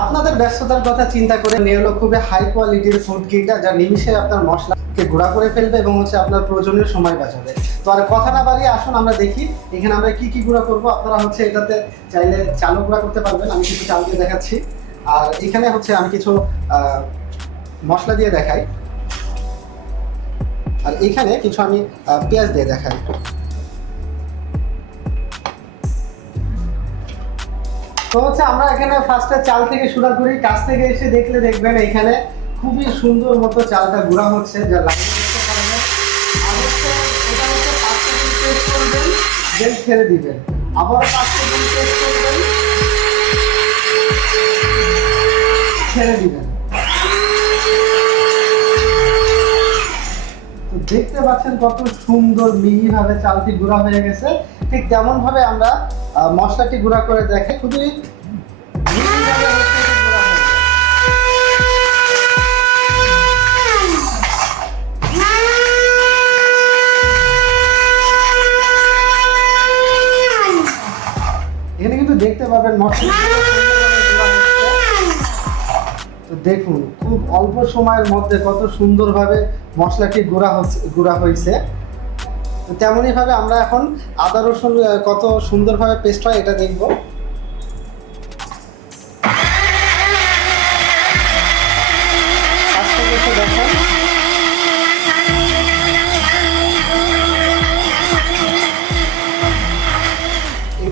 আপনাদের ব্যস্ততার কথা চিন্তা করে নিয়ে হলো খুবই হাই কোয়ালিটির ফুড কিটটা যা নিমিশে আপনার মশলাকে গুঁড়া করে ফেলবে এবং হচ্ছে আপনার প্রয়োজনীয় সময় বাঁচাবে। তো আর কথা না বাড়িয়ে আসুন, আমরা দেখি এখানে আমরা কি কি গুঁড়া করব। আপনারা হচ্ছে এটাতে চাইলে চালও গুঁড়া করতে পারবেন। আমি কিছু চাল দিয়ে দেখাচ্ছি। আর এখানে হচ্ছে আমি কিছু মশলা দিয়ে দেখাই। আর এখানে কিছু আমি পেঁয়াজ দিয়ে দেখাই। তো হচ্ছে আমরা এখানে ফার্স্টে চাল থেকে শুরু করি, কাছ থেকে এসে দেখলে দেখবেন এখানে খুবই সুন্দর মতো চালটা গুঁড়া হচ্ছে, যা দেন ছেড়ে দিবেন। আবার করবেন ছেড়ে দিবেন। দেখতে পাচ্ছেন কত সুন্দর মিহিভাবে চালটি গুঁড়া হয়ে গেছে। ঠিক তেমন ভাবে আমরা মশলাটি গুঁড়া করে দেখে খুবই। এখানে কিন্তু দেখতে পাবেন মশলা তো দেখুন, খুব অল্প সময়ের মধ্যে কত সুন্দরভাবে মশলাটি গুঁড়া হচ্ছে গুঁড়া হয়েছে তো তেমনই ভাবে আমরা এখন আদা রসুন কত সুন্দরভাবে পেস্ট হয় এটা দেখব।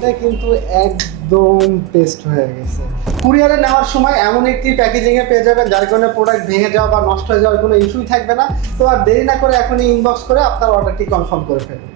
এটা কিন্তু একদম পেস্ট হয়ে গেছে। কুরিয়ারে নেওয়ার সময় এমন একটি প্যাকেজিং এ পেয়ে যাবেন, যার কারণে প্রোডাক্ট ভেঙে যাওয়া বা নষ্ট হয়ে যাওয়ার কোনো ইস্যুই থাকবে না। তো আর দেরি না করে এখনই ইনবক্স করে আপনার অর্ডারটি কনফার্ম করে ফেলুন।